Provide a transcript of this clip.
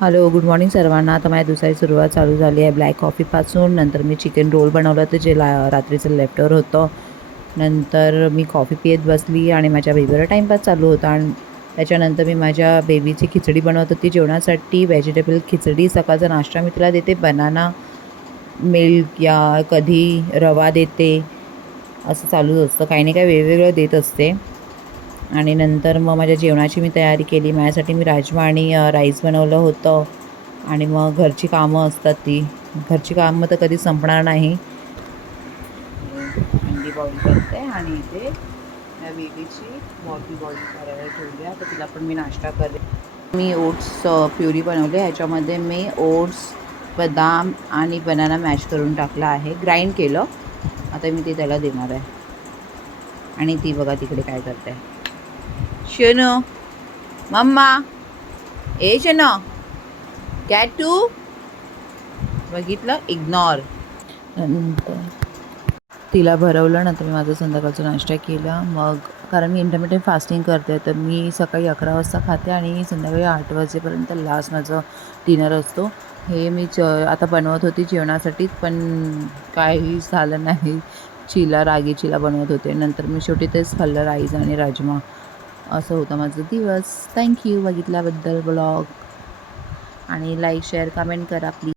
Hello good morning सर्वांना. आता माझ्या दुसरी सुरुवात चालू झाली आहे ब्लॅक कॉफीपासून नंतर मी चिकन रोल बनवलं होतं जे ला रात्रीचं लेफ्टवर होतं. नंतर मी कॉफी पियत बसली आणि माझ्या बेबीवर टाईमपास चालू होता. आणि त्याच्यानंतर मी माझ्या बेबीची खिचडी बनवत होती जेवणासाठी. व्हेजिटेबल खिचडी सकाळचा नाश्ता मी तिला देते. बनाना मिल्क या कधी रवा देते. असं चालूच असतं. काही नाही काही वेगवेगळं देत असते. आणि नंतर मग माझ्या जेवणाची मी तयारी केली. माझ्यासाठी मी राजमा आणि राईस बनवलं होतं. आणि मग घरची कामं असतात ती. घरची कामं तर कधी संपणार नाही. अंडी बॉईल करते आणि इथे या बेबीची बॉटी बॉईल करायला ठेवली आहे. तर तिला पण मी नाश्ता करते मी ओट्स प्युरी बनवले ह्याच्यामध्ये मी ओट्स बदाम आणि बनाना मॅश करून टाकला आहे. ग्राइंड केलं. आता मी ते त्याला देणार आहे. आणि ती बघा तिकडे काय करते. शनू मम्मा ए शनो कॅटू बघितलं इग्नॉर नंतर तिला भरवलं नंतर मी माझा संध्याकाळचा नाश्ता केला मग कारण मी इंटरमिडिएट फास्टिंग करते तर मी सकाळी अकरा वाजता खाते आणि संध्याकाळी आठ वाजेपर्यंत लास्ट माझं डिनर असतो हे मी च आता बनवत होती जेवणासाठीच पण काही झालं नाही चिला रागी चिला बनवत होते नंतर मी शेवटी तेच खाल्लं राईज आणि राजमा असं होतं माझं दिवस. थँक्यू बघितल्याबद्दल ब्लॉग आणि लाईक शेअर कमेंट करा प्लीज